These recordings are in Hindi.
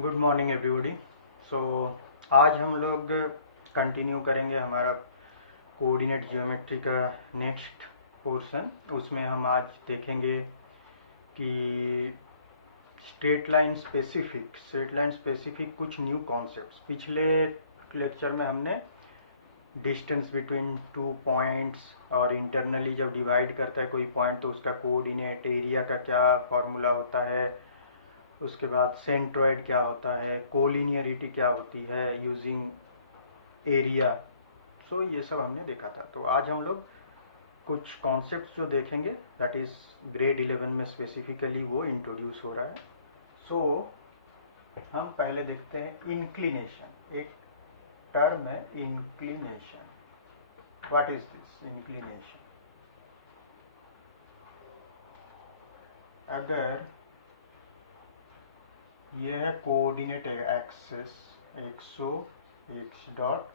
Good morning everybody. सो आज हम लोग कंटिन्यू करेंगे हमारा कोऑर्डिनेट ज्योमेट्री का नेक्स्ट पोर्शन। उसमें हम आज देखेंगे कि स्ट्रेट लाइन स्पेसिफिक कुछ न्यू कॉन्सेप्ट्स। पिछले लेक्चर में हमने डिस्टेंस बिटवीन टू पॉइंट्स और इंटरनली जब डिवाइड करता है कोई पॉइंट तो उसका कोऑर्डिनेट, एरिया का क्या फॉर्मूला होता है, उसके बाद सेंट्रोइड क्या होता है, कोलिनियरिटी क्या होती है यूजिंग एरिया। सो ये सब हमने देखा था। तो आज हम लोग कुछ कॉन्सेप्ट्स जो देखेंगे दैट इज ग्रेड 11 में स्पेसिफिकली वो इंट्रोड्यूस हो रहा है। सो हम पहले देखते हैं इंक्लिनेशन। एक टर्म है inclination. What is this inclination? अगर ये है coordinate axis X O X dot,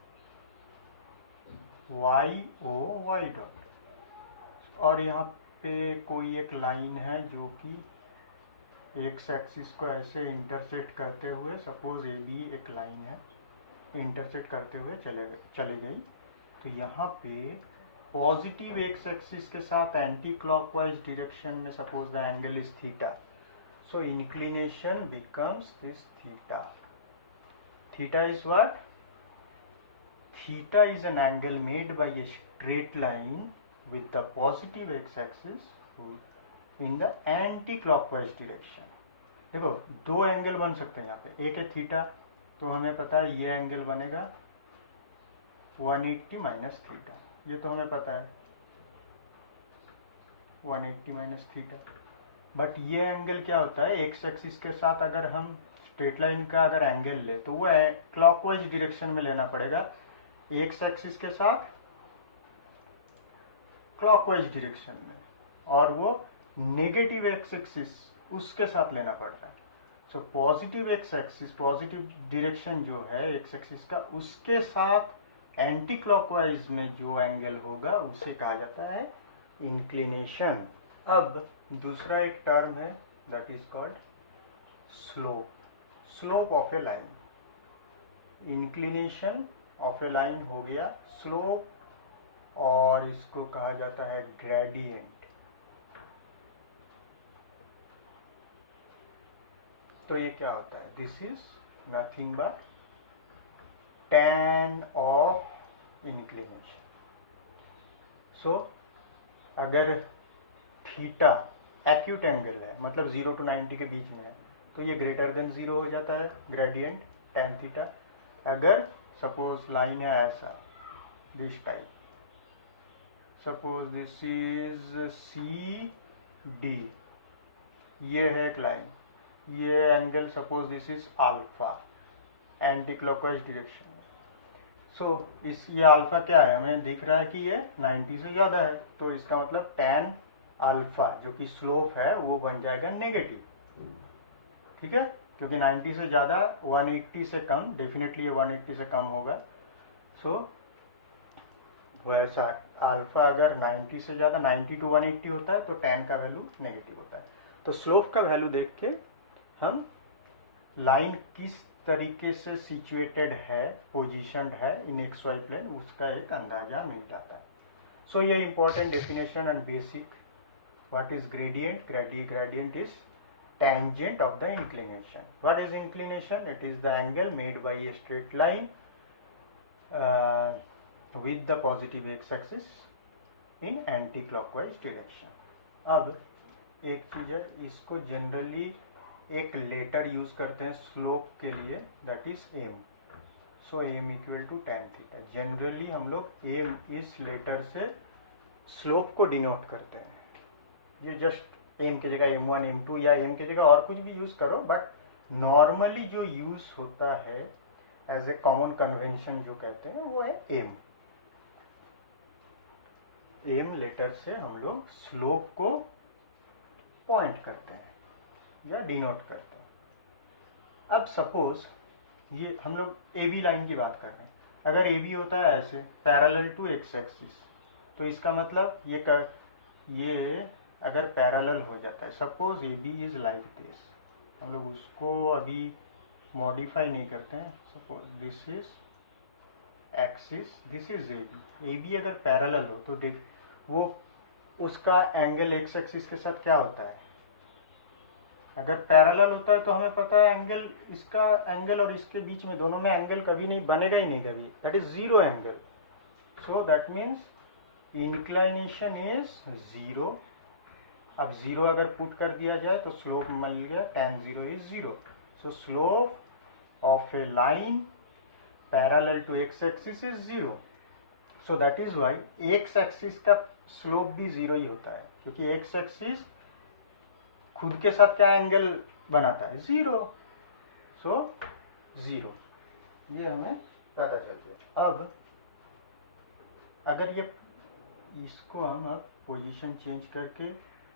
Y O Y dot, और यहाँ पे कोई एक लाइन है जो कि एक्स एक्सिस को ऐसे इंटरसेक्ट करते हुए, सपोज ए बी एक लाइन है, इंटरसेक्ट करते हुए चली गई। तो यहाँ पे पॉजिटिव एक्स एक्सिस के साथ एंटी क्लॉकवाइज डायरेक्शन में suppose the angle is theta, so inclination becomes this theta. Theta is what? Theta is an angle made by a straight line with the positive x-axis in the anti-clockwise direction. देखो दो एंगल बन सकते हैं यहाँ पे। एक है थीटा, तो हमें पता है ये एंगल बनेगा 180 माइनस थीटा, ये तो हमें पता है 180 माइनस थीटा। बट ये एंगल क्या होता है, एक्स एक्सिस के साथ अगर हम स्ट्रेट लाइन का अगर एंगल ले तो वो क्लॉकवाइज डायरेक्शन में लेना पड़ेगा। एक्स एक्सिस के साथ क्लॉकवाइज डायरेक्शन में, और वो नेगेटिव एक्स एक्सिस उसके साथ लेना पड़ रहा है। So positive x axis, positive direction जो है एक्स एक्सिस का, उसके साथ एंटी क्लॉकवाइज में जो एंगल होगा उसे कहा जाता है इंक्लिनेशन। अब दूसरा एक टर्म है that is called slope. Slope of a line, inclination of a line हो गया स्लोप, और इसको कहा जाता है ग्रेडियंट। तो ये क्या होता है? This is nothing but tan of inclination. So अगर थीटा एक्यूट एंगल है, मतलब 0 to 90 के बीच में है, तो ये ग्रेटर देन 0 हो जाता है ग्रेडियंट tan थीटा। अगर सपोज लाइन है ऐसा, this type, suppose this is C D, ये है एक लाइन, ये angle suppose this is alpha, anti clockwise direction. So इस ये अल्फा क्या है, हमें दिख रहा है कि ये 90 से ज़्यादा है, तो इसका मतलब tan अल्फा जो कि स्लोप है वो बन जाएगा नेगेटिव। ठीक है, क्योंकि 90 से ज़्यादा 180 से कम, डेफिनेटली ये 180 से कम होगा। सो वैसा अल्फा अगर 90 से ज़्यादा, 90 to 180 होता है, तो tan का वैल्यू नेगेटिव होता है। तो स्लोप का वैल्यू देख के हम लाइन किस तरीके से सिचुएटेड है, पोजीशनड है इन एक्स वाई प्लेन, उसका एक अंदाजा मिल जाता है। सो ये important definition and basic. What is gradient? Gradient is tangent of the inclination. What is inclination? It is the angle made by a straight line with the positive x-axis in anti-clockwise direction. अब एक चीज है, इसको जनरली एक लेटर यूज करते हैं स्लोप के लिए, that is M. So M equal to tan theta. Generally हम लोग एम इस लेटर से स्लोप को डिनोट करते हैं। ये जस्ट एम की जगह m1 m2 या एम की जगह और कुछ भी यूज करो, बट नॉर्मली जो यूज होता है एज ए कॉमन कन्वेंशन जो कहते हैं वो है एम। एम लेटर से हम लोग स्लोप को पॉइंट करते हैं या डिनोट करते हैं। अब सपोज ये हम लोग ए बी लाइन की बात कर रहे हैं। अगर ए बी होता है ऐसे पैरेलल टू एक्स एक्सिस, तो इसका मतलब ये अगर पैरेलल हो जाता है, suppose A B is like this, हम लोग उसको अभी मॉडिफाई नहीं करते हैं। Suppose this is axis, this is A B अगर पैरेलल हो तो देख वो उसका एंगल एक्स एक्सिस के साथ क्या होता है, अगर पैरेलल होता है तो हमें पता है एंगल, इसका एंगल और इसके बीच में दोनों में एंगल कभी नहीं बनेगा ही नहीं कभी, that is zero angle. So that means inclination is zero. अब जीरो अगर पुट कर दिया जाए तो स्लोप मिल गया, tan zero is zero. So slope of a line parallel to X axis is zero. So that is Y X axis का स्लोप भी जीरो ही होता है, क्योंकि एक्स एक्सिस खुद के साथ क्या एंगल बनाता है, जीरो। सो जीरो, ये हमें पता चल गया। अब अगर ये इसको हम अब पोजीशन चेंज करके,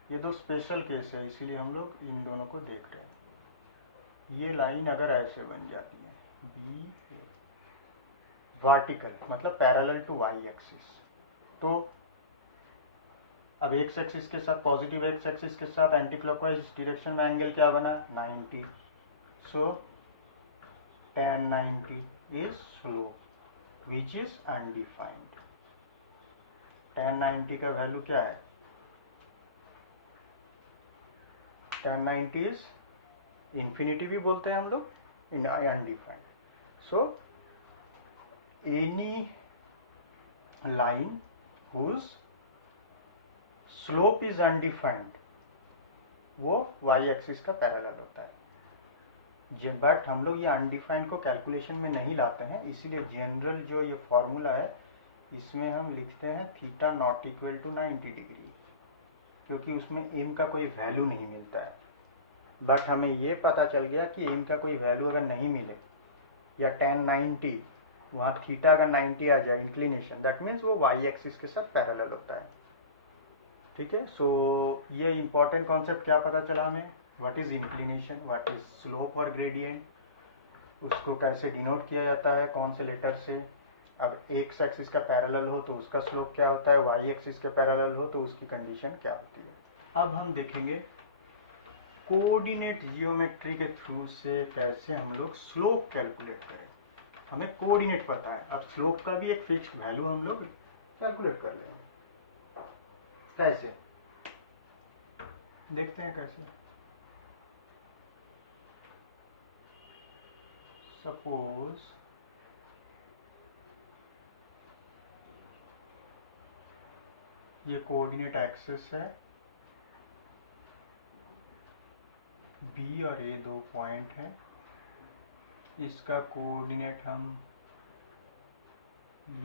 ये दो स्पेशल केस है इसीलिए हम लोग इन दोनों को देख रहे हैं। ये लाइन अगर ऐसे बन जाती है बी वर्टिकल मतलब पैरेलल टू वाई एक्सिस, तो अब एक्स एक्सिस के साथ पॉजिटिव एक्स एक्सिस के साथ एंटी क्लॉकवाइज डायरेक्शन में एंगल क्या बना 90। सो tan 90 is slope which is undefined. tan 90 का वैल्यू क्या है, tan 90 इज इंफिनिटी भी बोलते हैं हम लोग, इन undefined. So any line whose slope is undefined वो वाई एक्सिस का पैरेलल होता है। बट हम लोग ये अनडिफाइंड को कैलकुलेशन में नहीं लाते हैं, इसीलिए जनरल जो ये फॉर्मूला है इसमें हम लिखते हैं theta not equal to 90 degree, क्योंकि उसमें एम का कोई वैल्यू नहीं मिलता है। बट हमें ये पता चल गया कि एम का कोई वैल्यू अगर नहीं मिले या tan 90 वहाँ थीटा अगर 90 आ जाए इंक्लिनेशन, दैट मीन्स वो वाई एक्सिस के साथ पैरेलल होता है। ठीक है, सो ये इंपॉर्टेंट कॉन्सेप्ट क्या पता चला हमें, what is inclination, what is slope और ग्रेडियंट, उसको कैसे डिनोट किया जाता है, कौन से लेटर से। अब एक्स एक्सिस का पैरेलल हो तो उसका स्लोप क्या होता है, वाई एक्सिस के पैरेलल हो तो उसकी कंडीशन क्या होती है। अब हम देखेंगे कोऑर्डिनेट जियोमेट्री के थ्रू से कैसे हम लोग स्लोप कैलकुलेट करें। हमें कोऑर्डिनेट पता है, अब स्लोप का भी एक फिक्स्ड वैल्यू हम लोग कैलकुलेट कर लेंगे। कैसे देखते हैं कैसे। सपोज ये कोऑर्डिनेट एक्सिस है, बी और ए दो पॉइंट है, इसका कोऑर्डिनेट हम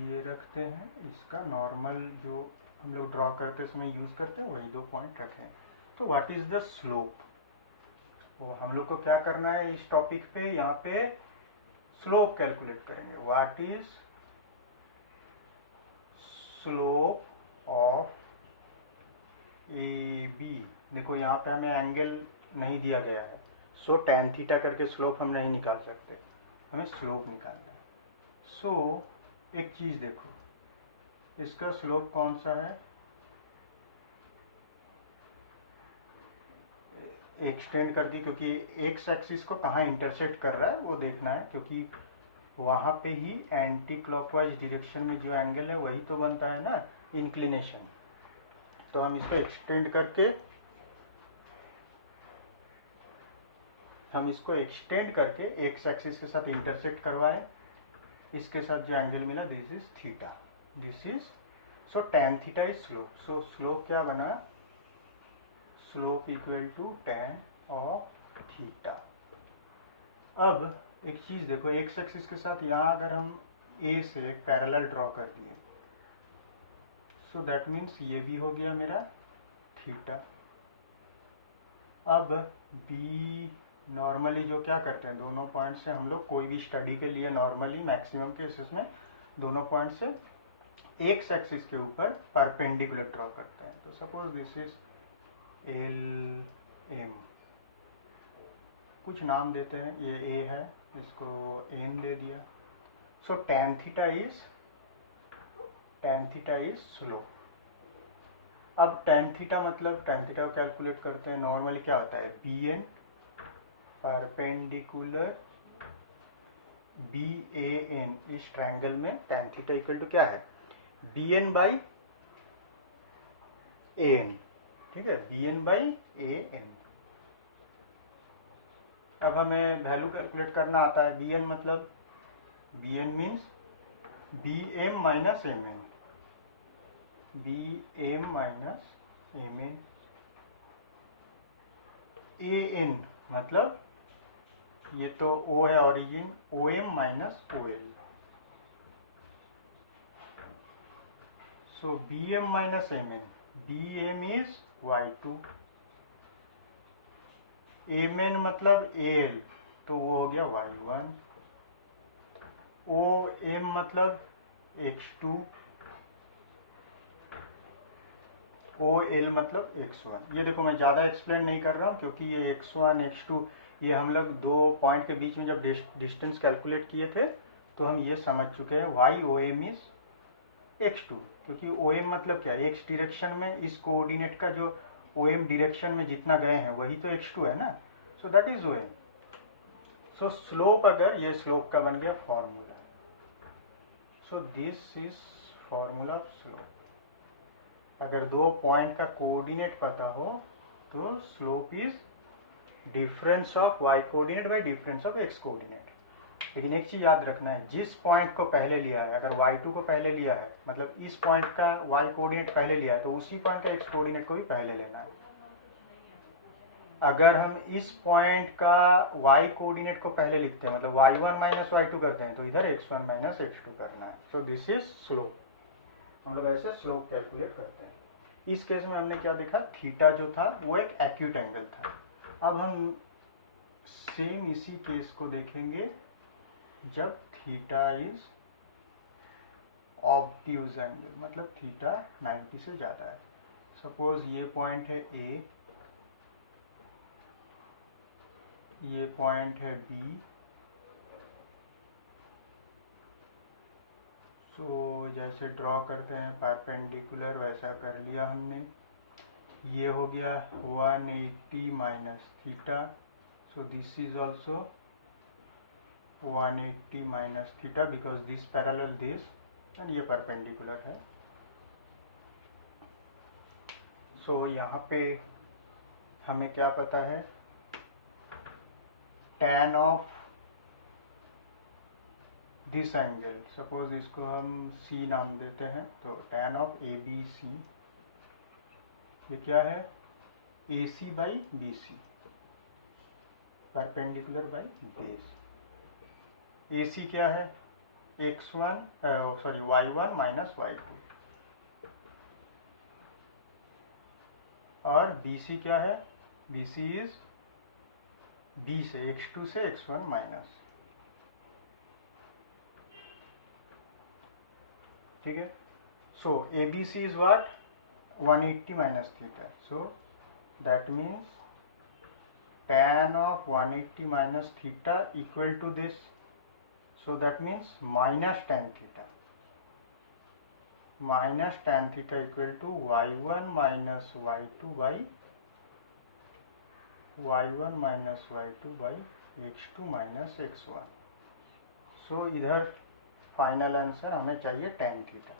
ये रखते हैं, इसका नॉर्मल जो हम लोग ड्रॉ करते समय यूज करते हैं वही दो पॉइंट रखें। तो व्हाट इज द स्लोप, वो हम लोग को क्या करना है इस टॉपिक पे, यहाँ पे स्लोप कैलकुलेट करेंगे। What is slope of A B. देखो यहाँ पे हमें एंगल नहीं दिया गया है, सो tan थीटा करके स्लोप हम नहीं निकाल सकते, हमें स्लोप निकालना है। सो एक चीज देखो, इसका स्लोप कौन सा है, एक्सटेंड कर दी, क्योंकि एक्स एक्सिस को कहाँ इंटरसेक्ट कर रहा है वो देखना है, क्योंकि वहाँ पे ही एंटी क्लॉकवाइज डायरेक्शन में जो एंगल है वही तो बनता है ना इंक्लिनेशन। तो हम इसको एक्सटेंड करके एक्स एक्सिस के साथ इंटरसेक्ट करवाए, इसके साथ जो एंगल मिला this is theta, this is so tan theta is slope. So slope क्या बना, slope equal to tan of theta. अब एक चीज देखो, एक्स एक्सिस के साथ यहाँ अगर हम ए से एक पैरेलल ड्रॉ कर दिए, सो दैट मीन्स ये भी हो गया मेरा थीटा। अब बी नॉर्मली जो क्या करते हैं, दोनों पॉइंट से हम लोग कोई भी स्टडी के लिए नॉर्मली मैक्सिमम केसेस में दोनों पॉइंट से एक्स एक्सिस के ऊपर परपेंडिकुलर ड्रॉ करते हैं। तो suppose this is L M, कुछ नाम देते हैं, ये ए है, इसको एन दे दिया। So tan theta is slope. अब tan थीटा मतलब tan थीटा को कैलकुलेट करते हैं, नॉर्मली क्या होता है B N perpendicular B A N, इस ट्रायंगल में tan थीटा इक्वल टू क्या है, B N by A N, ठीक है, B N by A N. अब हमें वैल्यू कैलकुलेट करना आता है, बी एन मतलब, B N means B M minus M N, B M minus M N. A N मतलब ये तो O है origin, O M minus O L, so B M minus M N, B M is Y2, M N मतलब ए एल, तो वो हो गया Y1, ओ एम मतलब X2, ओ एल मतलब X1। ये देखो मैं ज़्यादा एक्सप्लेन नहीं कर रहा हूँ क्योंकि ये X1 X2 ये हम लोग दो पॉइंट के बीच में जब डिस्टेंस कैलकुलेट किए थे तो हम ये समझ चुके हैं, Y O M is X2, क्योंकि ओ एम मतलब क्या, एक्स डिरेक्शन में इस कोऑर्डिनेट का जो ओ एम डिरेक्शन में जितना गए हैं वही तो X2 है ना, so that is O M. So slope, अगर ये स्लोप का बन गया formula, so this is formula of slope. अगर दो पॉइंट का कोऑर्डिनेट पता हो तो slope is difference of y coordinate by difference of x coordinate. लेकिन एक चीज याद रखना है, जिस पॉइंट को पहले लिया है, अगर y2 को पहले लिया है मतलब इस पॉइंट का y कोऑर्डिनेट पहले लिया है तो उसी पॉइंट का x कोऑर्डिनेट को भी पहले लेना है। अगर हम इस पॉइंट का y कोऑर्डिनेट को पहले लिखते हैं मतलब y1 माइनस y2 करते हैं तो इधर x1 माइनस x2 करना है। सो दिस इज स्लोप, हम लोग ऐसे स्लोप कैलकुलेट करते हैं। इस केस में हमने क्या देखा, थीटा जो था वो एक एक्यूट एंगल था। अब हम सेम इसी केस को देखेंगे जब थीटा इज ऑब्ट्यूज एंगल, मतलब थीटा 90 से ज़्यादा है। सपोज ये पॉइंट है A, ये पॉइंट है B, सो जैसे ड्रॉ करते हैं परपेंडिकुलर वैसा कर लिया हमने। ये हो गया 180 minus theta, so this is also 180 minus theta because this parallel this and ये परपेंडिकुलर है। सो यहाँ पे हमें क्या पता है, tan of this angle, suppose इसको हम C नाम देते हैं, तो tan ऑफ ABC ये क्या है, AC by BC, perpendicular by base. AC क्या है, Y1 माइनस Y2, और BC क्या है, BC इज B से X2 से X1 माइनस, ठीक है। सो ABC is what, 180 minus theta, so that means tan of 180 minus theta equal to this, so that means minus tan theta, minus tan theta equal to y1 minus y2 by y1 minus y2 by x2 minus x1। सो इधर फाइनल आंसर हमें चाहिए tan थीटा।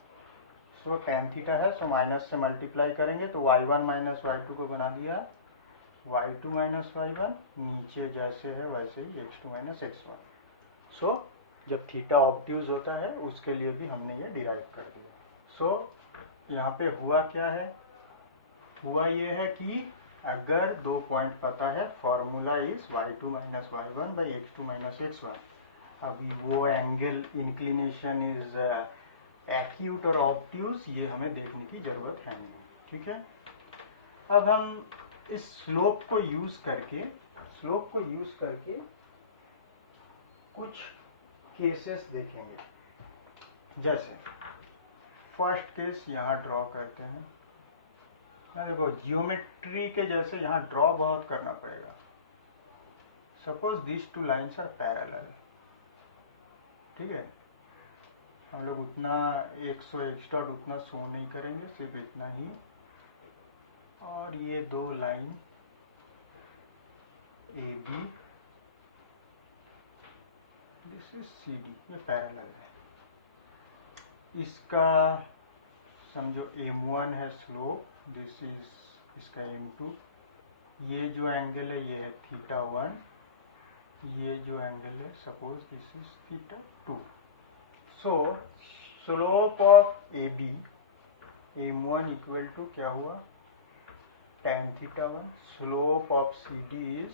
सो tan थीटा है, सो माइनस से मल्टीप्लाई करेंगे तो y1 माइनस y2 को बना दिया y2 माइनस y1, नीचे जैसे है वैसे ही x2 माइनस x1। सो जब थीटा ऑब्ट्यूज होता है उसके लिए भी हमने ये डिराइव कर दिया। सो यहाँ पे हुआ क्या है, हुआ ये है कि अगर दो पॉइंट पता है, formula is y2 minus y1 by x2 minus x1। अभी वो एंगल इंक्लिनेशन इज एक्यूट और ऑब्ट्यूज, ये हमें देखने की जरूरत है नहीं, ठीक है। अब हम इस स्लोप को यूज करके कुछ केसेस देखेंगे। जैसे फर्स्ट केस यहाँ ड्रॉ करते हैं, देखो जियोमेट्री के जैसे यहाँ ड्रॉ बहुत करना पड़ेगा। Suppose this two lines are parallel, ठीक है, हम लोग उतना 100 एक्स्ट्रा उतना शो नहीं करेंगे, सिर्फ इतना ही। और ये दो line AB this is C D, ये पैरेलल है। इसका समझो m1 है स्लोप, दिस इज इसका m2, ये जो एंगल है ये है θ1, ये जो एंगल है suppose this is θ2। So slope of A B m1 equal to क्या हुआ tan θ1, slope of C D is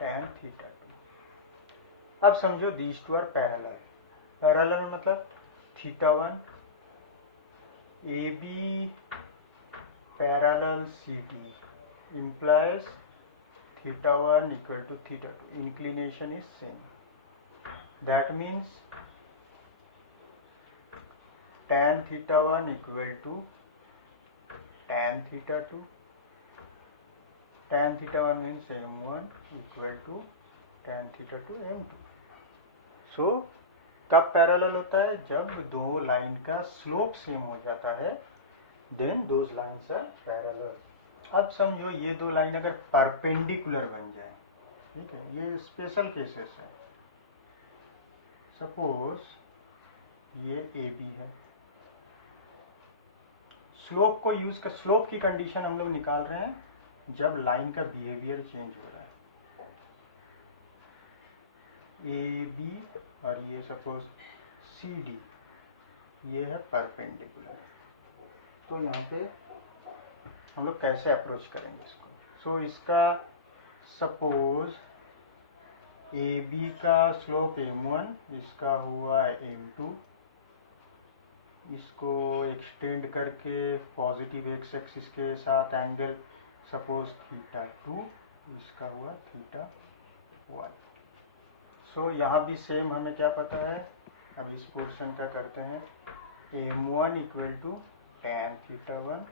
tan θ2। अब समझो these two are parallel, parallel मतलब θ1 A B parallel C D implies θ1 equal to θ2, inclination is same, that means tan θ1 equal to tan θ2, tan θ1 means m1 equal to tan θ2 m2। सो कब पैरेलल होता है? जब दो लाइन का स्लोप सेम हो जाता है, then those lines are parallel. अब समझो ये दो लाइन अगर परपेंडिकुलर बन जाए, ठीक है, ये स्पेशल केसेस है। सपोज ये ए बी है, स्लोप को यूज कर, स्लोप की कंडीशन हम लोग निकाल रहे हैं जब लाइन का बिहेवियर चेंज हो रहा है। ए बी और ये सपोज सी डी, ये है परपेंडिकुलर। तो यहाँ पे हम लोग कैसे अप्रोच करेंगे इसको? सो इसका सपोज ए बी का स्लोप m1, इसका हुआ m2, इसको एक्सटेंड करके पॉजिटिव एक्स एक्सिस के साथ एंगल सपोज θ2, इसका हुआ θ1। सो यहाँ भी सेम हमें क्या पता है, अब इस पोर्शन का करते हैं, m1 equal to tan θ1,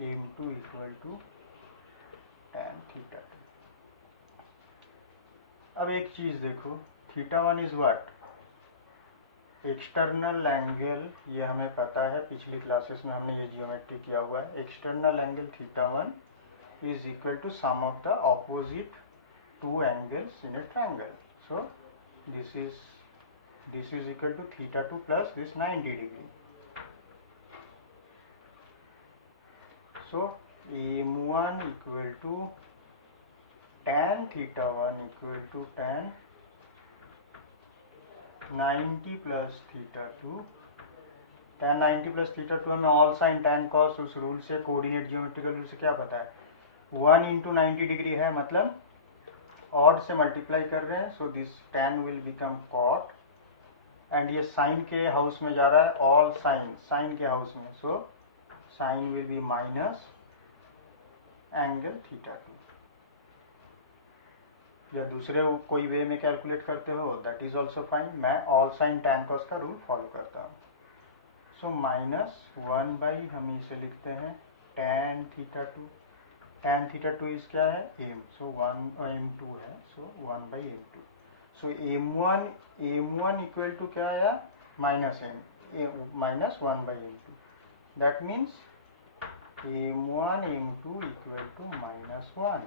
m2 equal to tan θ2। अब एक चीज देखो, θ1 इज व्हाट? एक्सटर्नल एंगल, ये हमें पता है, पिछली क्लासेस में हमने ये जियोमेट्री किया हुआ है। External angle θ1 is equal to sum of the opposite two angles in a triangle. So this is equal to θ2 plus this 90 degree. So m1 equal to tan θ1 equal to tan 90 plus θ2, tan 90 plus θ2 हमें ऑल साइन tan cos उस रूल से, कोऑर्डिनेट जियोमेट्रिकल रूल से क्या पता है, 1 इंटू 90 डिग्री है, मतलब ऑड से मल्टीप्लाई कर रहे हैं। So this tan will become cot, and ये साइन के हाउस में जा रहा है, ऑल साइन के हाउस में, so sine will be minus angle θ2। या दूसरे कोई वे में कैलकुलेट करते हो, दैट इज ऑल्सो फाइन। मैं ऑल साइन tan cos का रूल फॉलो करता हूँ। सो माइनस 1 हम इसे लिखते हैं tan θ2, tan θ2 इज क्या है, m, सो 1 m2 है, सो 1/m2। So m1 equal to क्या आया, minus minus 1/m2, that means m1 m2 equal to -1।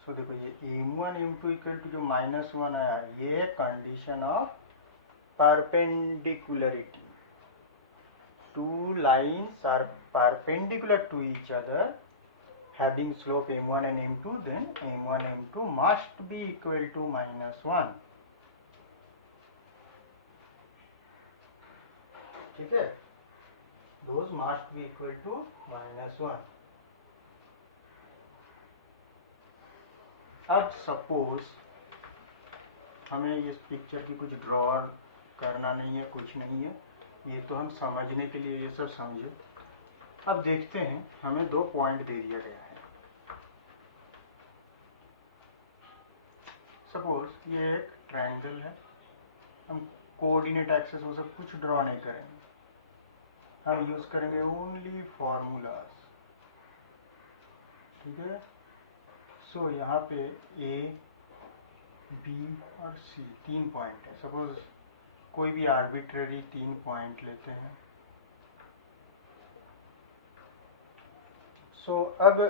So देखो ये m1 m2 इक्वल टू जो -1 आया, ये condition of perpendicularity. Two lines are perpendicular to each other having slope m1 and m2, then m1 m2 must be equal to -1। ठीक है, those must be equal to -1। अब सपोज हमें इस पिक्चर की कुछ ड्रॉ करना नहीं है, कुछ नहीं है, ये तो हम समझने के लिए ये सब समझे। अब देखते हैं, हमें दो पॉइंट दे दिया गया है। सपोज ये एक ट्रायंगल है, हम कोऑर्डिनेट एक्सिस वो सब कुछ ड्रॉ नहीं करेंगे, हम यूज करेंगे ओनली फॉर्मूलाज। ठीक है, सो यहाँ पे ए बी और सी तीन पॉइंट है। सपोज कोई भी आर्बिट्ररी 3 पॉइंट लेते हैं। सो अब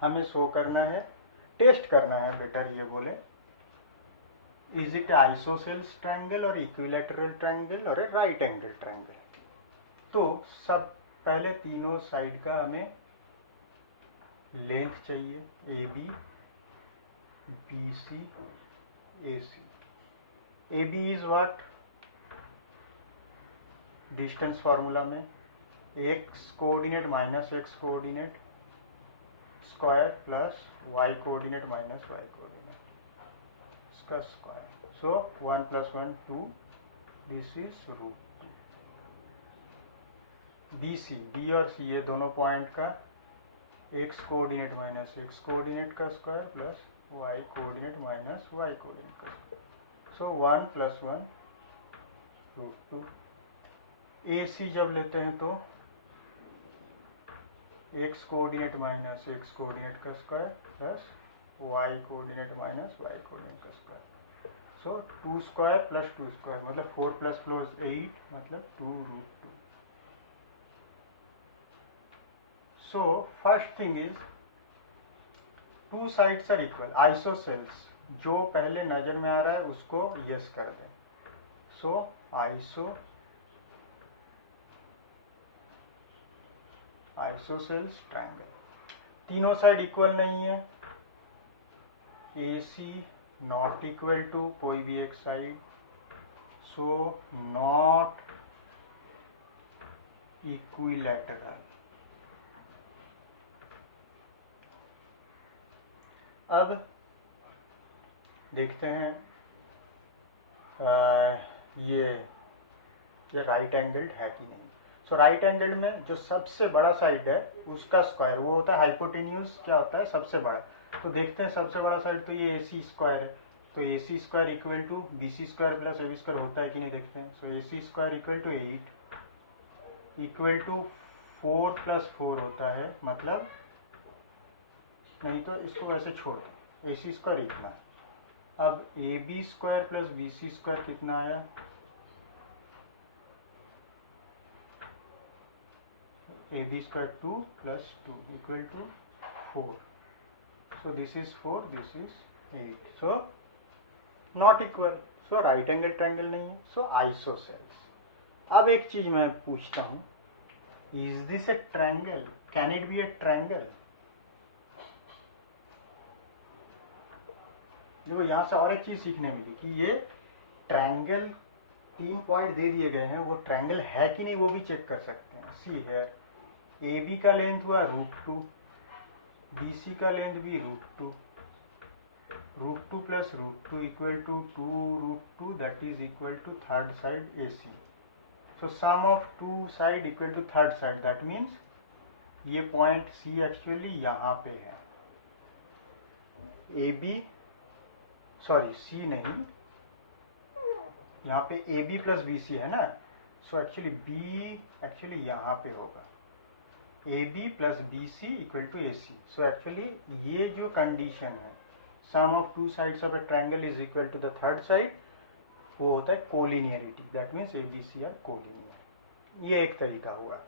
हमें शो करना है, टेस्ट करना है बेटर ये बोले, इज इट आइसोसेल्स ट्रायंगल और इक्विलैटरल ट्रायंगल और ए राइट एंगल ट्रायंगल। तो सब पहले तीनों साइड का हमें लेंथ चाहिए, A B B C A C. A B is what, distance formula में X coordinate minus X coordinate square plus Y coordinate minus Y coordinate इसका square. So 1 + 1 2, this is root. B C, B और सी ये दोनों पॉइंट का X coordinate minus X coordinate का square plus Y coordinate minus Y coordinate का स्क्वायर। सो 1 + 1 √2। ए सी जब लेते हैं तो X coordinate minus X coordinate का square plus Y coordinate minus Y coordinate का square. So 2 square plus 2 square मतलब 4 + 4 is 8 मतलब 2√2। So first thing is two sides are equal, isosceles जो पहले नजर में आ रहा है उसको यस कर दें। सो आइसोसेल्स ट्रायंगल, तीनों साइड इक्वल नहीं है, ए सी नॉट इक्वल टू कोई भी एक साइड, सो नॉट इक्विलैटरल। अब देखते हैं ये राइट एंगल्ड है कि नहीं। सो राइट एंगल्ड में जो सबसे बड़ा साइड है उसका स्क्वायर वो होता है हाइपोटेन्यूज, क्या होता है सबसे बड़ा। तो देखते हैं सबसे बड़ा साइड तो ये ए सी स्क्वायर है, तो A C square equal to B C square plus A B square होता है कि नहीं देखते हैं। So A C square equal to 8 equal to 4 + 4 होता है, मतलब नहीं तो इसको वैसे छोड़ दो, ए सी स्क्वायर इतना। अब A B square plus B C square कितना आया, A B square 2 + 2 equal to 4। So this is 4, this is 8, so not equal, so right angle triangle नहीं है, सो आइसोसेल्स। अब एक चीज मैं पूछता हूं, is this A triangle, can it be A triangle? देखो यहाँ से और एक चीज सीखने मिली कि ये ट्रायंगल 3 पॉइंट दे दिए गए हैं, वो ट्रायंगल है कि नहीं वो भी चेक कर सकते हैं। सी हेयर, ए बी का लेंथ हुआ √2, बी सी का लेंथ भी √2, √2 + √2 equal to 2√2, that is equal to third side A C. So sum of 2 side equal to third side, that means ये पॉइंट सी एक्चुअली यहाँ पे है। ए बी सॉरी सी नहीं, यहाँ पे A B plus B C है ना, सो एक्चुअली बी एक्चुअली यहाँ पे होगा, A B plus B C equal to A C. So actually ये जो कंडीशन है sum of 2 sides of a triangle is equal to the third side, वो होता है collinearity, that means A B C are collinear. ये एक तरीका हुआ।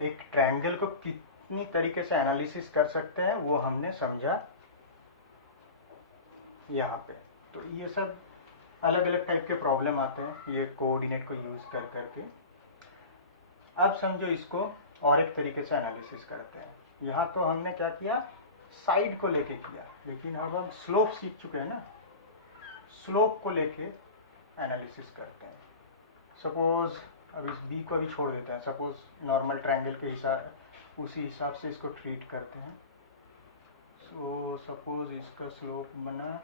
एक ट्रायंगल को कितनी तरीके से एनालिसिस कर सकते हैं वो हमने समझा यहाँ पे। तो ये सब अलग अलग टाइप के प्रॉब्लम आते हैं ये कोऑर्डिनेट को यूज कर करके। अब समझो इसको और एक तरीके से एनालिसिस करते हैं। यहाँ तो हमने क्या किया, साइड को लेके किया, लेकिन अब हम स्लोप सीख चुके हैं ना, स्लोप को लेके एनालिसिस करते हैं। सपोज अब इस बी को भी छोड़ देते हैं, सपोज नॉर्मल ट्रायंगल के हिसाब उसी हिसाब से इसको ट्रीट करते हैं। सो सपोज इसका स्लोप बना,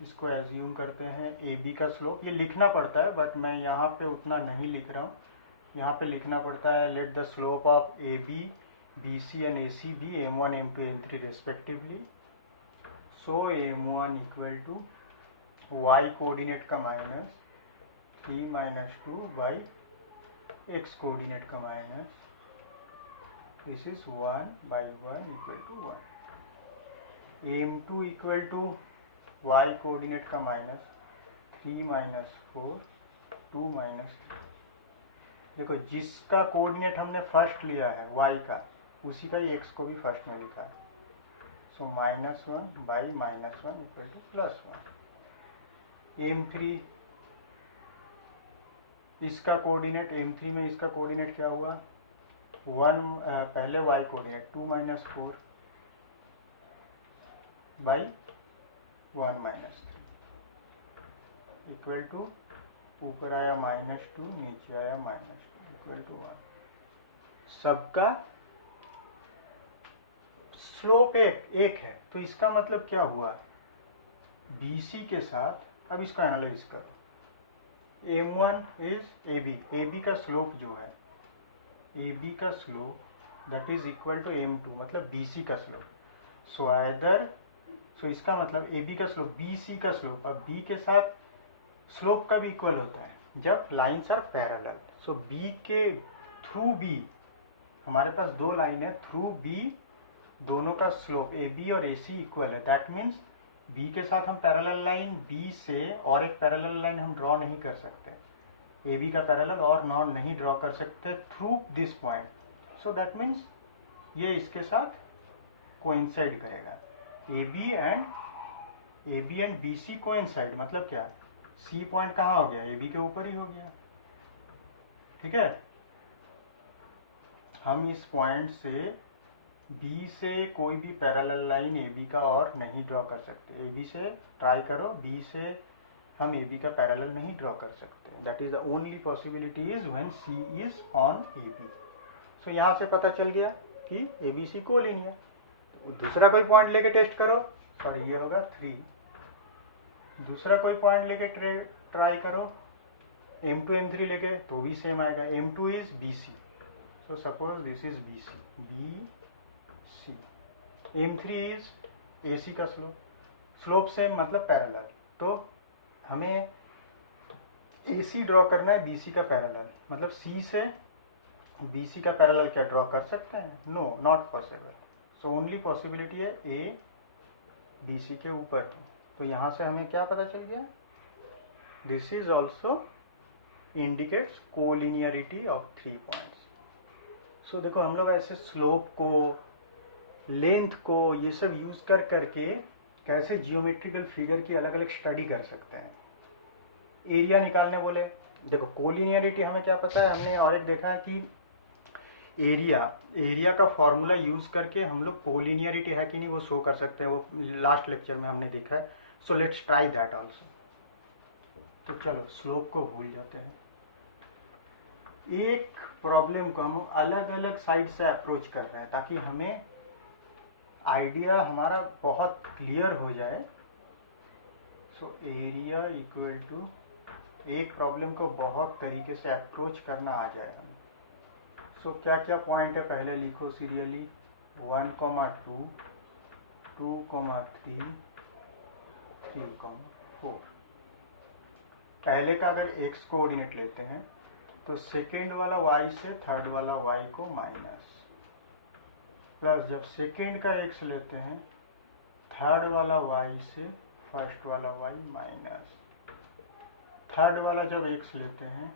इसको एज्यूम करते हैं ए बी का स्लोप। ये लिखना पड़ता है बट मैं यहाँ पे उतना नहीं लिख रहा हूँ, यहाँ पे लिखना पड़ता है let the slope of A B B C and A C B m1 m2 m3 respectively. So m1 equal to Y coordinate का -3 - 2 बाई एक्स कोऑर्डिनेट का minus, this is 1/1 equal to 1। m2 equal to y coordinate का -3 - 4 2 - 3। देखो जिसका कोऑर्डिनेट हमने फर्स्ट लिया है y का, उसी का ही x को भी फर्स्ट में लिखा है। सो -1 बाई -1 इक्वल टू +1। M3 इसका कोऑर्डिनेट, M3 में इसका कोऑर्डिनेट क्या हुआ, 1 पहले y coordinate 2 - 4 by 1 - 3 equal to ऊपर आया -2 नीचे आया -2 इक्वल टू 1। सबका स्लोप एक है, तो इसका मतलब क्या हुआ, BC के साथ, अब इसको एनालाइज करो, M1 इज AB का स्लोप जो है, AB का slope that is equal to M2 मतलब BC का स्लोप। सो इसका मतलब AB का स्लोप BC का स्लोप, अब B के साथ स्लोप का भी इक्वल होता है जब lines are parallel. So B के थ्रू B, हमारे पास दो लाइन है, थ्रू B दोनों का स्लोप AB और AC इक्वल है। दैट मीन्स B के साथ हम पैरेलल लाइन B से और एक पैरेलल लाइन हम ड्रॉ नहीं कर सकते, AB का पैरेलल और नॉन नहीं ड्रॉ कर सकते through this point. So that means ये इसके साथ कोइंसाइड करेगा, AB एंड BC कोइंसाइड, मतलब क्या, C पॉइंट कहाँ हो गया, AB के ऊपर ही हो गया। ठीक है, हम इस पॉइंट से B से कोई भी पैरेलल लाइन AB का और नहीं ड्रॉ कर सकते। AB से ट्राई करो, B से हम AB का पैरेलल नहीं ड्रॉ कर सकते। That is the only possibility is when C is on AB। सो यहाँ से पता चल गया कि ABC कोलिनियर। दूसरा कोई पॉइंट लेके टेस्ट करो, सॉरी ये होगा 3। दूसरा कोई पॉइंट लेके ट्राई करो, M2 M3 लेके, तो भी सेम आएगा। M2 is BC, so suppose this is BC। M3 is AC का स्लोप सेम मतलब पैरेलल, तो हमें AC ड्रॉ करना है BC का पैरेलल, मतलब C से BC का पैरेलल क्या ड्रॉ कर सकते हैं, no not possible. So only possibility है A BC के ऊपर। तो यहाँ से हमें क्या पता चल गया, this is also indicates collinearity of 3 points. So देखो हम लोग ऐसे स्लोप को, लेंथ को, ये सब यूज कर करके कैसे जियोमेट्रिकल फिगर की अलग अलग स्टडी कर सकते हैं। एरिया निकालने बोले, देखो कोलिनियरिटी हमें क्या पता है, हमने और एक देखा है कि एरिया का फॉर्मूला यूज करके हम लोग कोलिनियरिटी है कि नहीं वो शो कर सकते हैं, वो लास्ट लेक्चर में हमने देखा है। So let's try that also. तो चलो स्लोप को भूल जाते हैं, एक प्रॉब्लम को हम अलग अलग साइड से अप्रोच कर रहे हैं ताकि हमें आइडिया हमारा बहुत क्लियर हो जाए। सो एरिया इक्वल टू, एक प्रॉब्लम को बहुत तरीके से अप्रोच करना आ जाए हमें। सो क्या क्या पॉइंट है पहले लिखो सीरियली, 1, 2, 2, 3, 3, 4। पहले का अगर x कोऑर्डिनेट लेते हैं तो सेकेंड वाला y से थर्ड वाला y को माइनस, प्लस जब सेकेंड का x लेते हैं थर्ड वाला y से फर्स्ट वाला y माइनस, थर्ड वाला जब x लेते हैं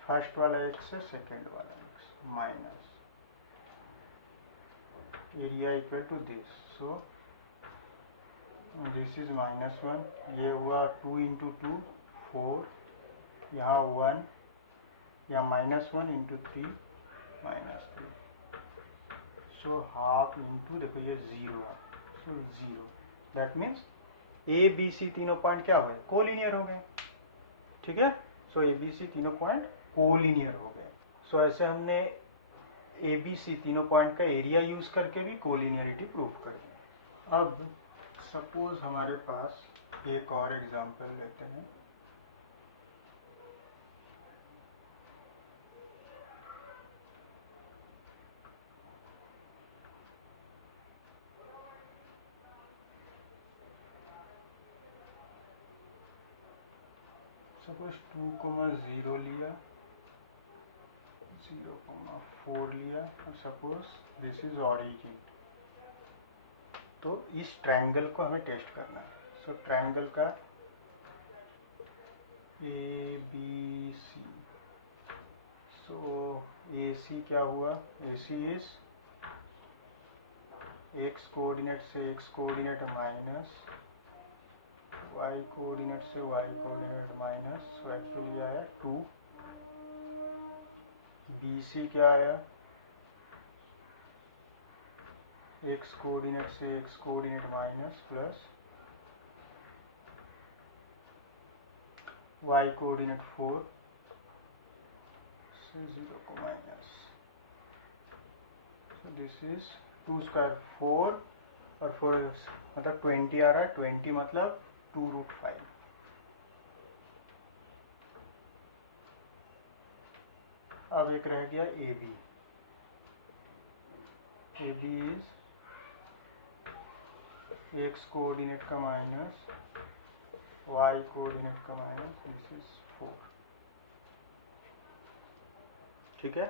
फर्स्ट वाला x से सेकेंड वाला x minus, area equal to this. So this is -1, ये हुआ 2 × 2 4, यहाँ 1, यहाँ -1 × 3 -3। सो हाफ इंटू, देखो ये 0 है, सो 0। दैट मीन्स ABC तीनों पॉइंट क्या हो गए, कोलिनियर हो गए। ठीक है, सो ABC तीनों पॉइंट कोलिनियर हो गए। सो ऐसे हमने ABC तीनों पॉइंट का एरिया यूज करके भी कोलिनियरिटी प्रूव कर दी। अब सपोज हमारे पास एक और एग्जांपल लेते हैं। सपोज 2, 0 लिया, 0, 4 लिया, और सपोज दिस इज ऑरिजिन। तो इस ट्रायंगल को हमें टेस्ट करना है। सो ट्रायंगल का ABC, सो ए सी क्या हुआ, A C is X coordinate से X coordinate minus Y coordinate से Y coordinate minus, so actually आया 2। बी सी क्या आया, एक्स कोऑर्डिनेट से X coordinate minus plus Y coordinate 4 से 0 को माइनस, सो दिस इज 2 स्क्वायर 4 और 4 मतलब 20 आ रहा है, 20 मतलब 2√5। अब एक रह गया A B, A B is X coordinate का माइनस वाई कोऑर्डिनेट का माइनस, दिस इज 4। ठीक है,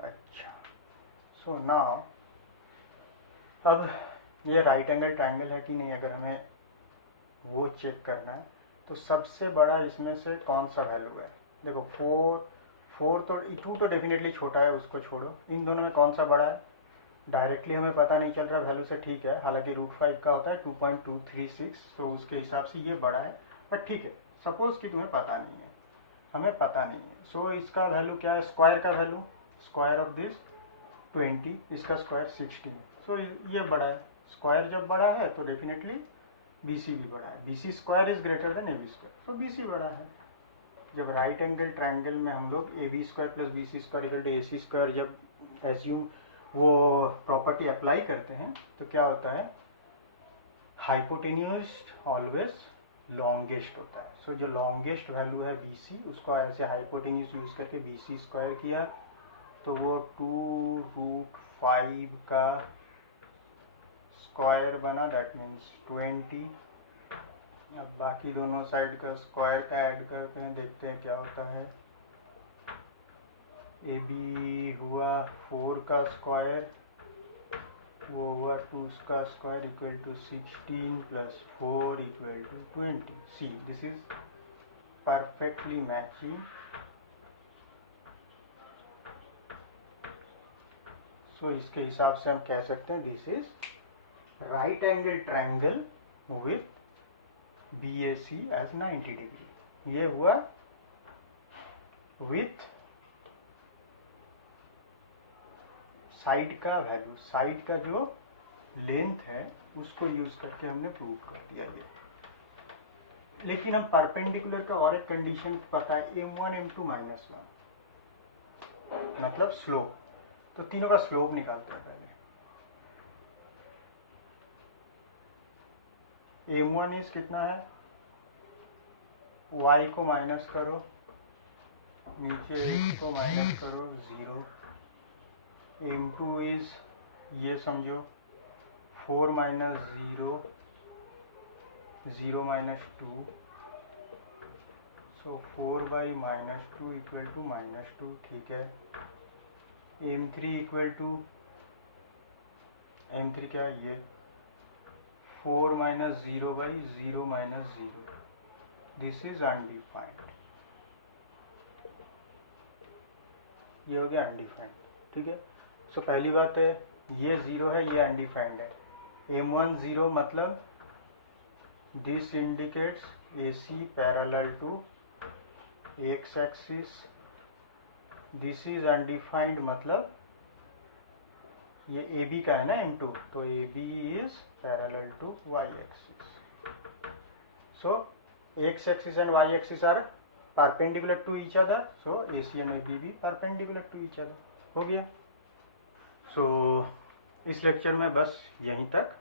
अच्छा। सो नाउ अब ये राइट एंगल ट्रायंगल है कि नहीं, अगर हमें वो चेक करना है तो सबसे बड़ा इसमें से कौन सा वैल्यू है। देखो 4 तो 2 तो डेफिनेटली छोटा है, उसको छोड़ो। इन दोनों में कौन सा बड़ा है, डायरेक्टली हमें पता नहीं चल रहा वैल्यू से, ठीक है। हालांकि √5 का होता है 2.236, तो उसके हिसाब से ये बड़ा है, बट ठीक है। सपोज कि तुम्हें पता नहीं है, हमें पता नहीं है, सो इसका वैल्यू क्या है, स्क्वायर का वैल्यू, स्क्वायर ऑफ दिस 20, इसका स्क्वायर 16, सो ये बड़ा है। स्क्वायर जब बड़ा है तो डेफिनेटली BC भी बड़ा है, BC square is greater than AB square, so BC बड़ा है। जब राइट एंगल ट्रायंगल में हम लोग AB square plus BC square equal to AC square जब एज्यूम वो प्रॉपर्टी अप्लाई करते हैं तो क्या होता है, हाइपोटेन्यूज ऑलवेज लॉन्गेस्ट होता है। सो जो लॉन्गेस्ट वैल्यू है BC, उसको ऐसे हाइपोटेन्यूज यूज करके BC स्क्वायर किया तो वो 2√5 का स्क्वायर बना, दैट मीन्स 20। अब बाकी दोनों साइड का स्क्वायर का ऐड करते हैं, देखते हैं क्या होता है। AB हुआ 4 का स्क्वायर, वो हुआ 2 का square equal to 16 plus 4 equal to 20। See this is perfectly matching. So इसके हिसाब से हम कह सकते हैं this is right angle triangle with BAC as 90 degree. ये हुआ विथ साइड का वैल्यू, साइड का जो लेंथ है उसको यूज करके हमने प्रूव कर दिया ये। लेकिन हम परपेंडिकुलर का और एक कंडीशन पता है, M1 M2 -1 मतलब स्लोप। तो तीनों का स्लोप निकालते हैं पहले। M1 इज कितना है, y को माइनस करो, नीचे x को माइनस करो 0। M2 इज ये समझो 4 minus 0, 0 minus 2, so 4/-2 equal to -2, ठीक है। M3 इक्वल टू, M3 क्या है, ये 4 minus 0/0 minus 0, this is undefined. ये हो गया अनडिफाइंड, ठीक है। सो पहली बात है ये 0 है, ये अनडिफाइंड है। M1 0 मतलब this indicates AC parallel to x axis, this is undefined मतलब ये AB का है ना M2, तो AB is parallel to y axis. So x axis and y axis are perpendicular to each other, so AC and AB भी परपेंडिकुलर टू ईच अदर। हो गया। सो इस लेक्चर में बस यहीं तक।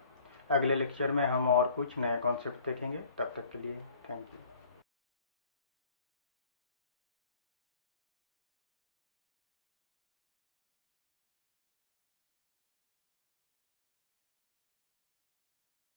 अगले लेक्चर में हम और कुछ नए कॉन्सेप्ट देखेंगे। तब तक के लिए थैंक यू।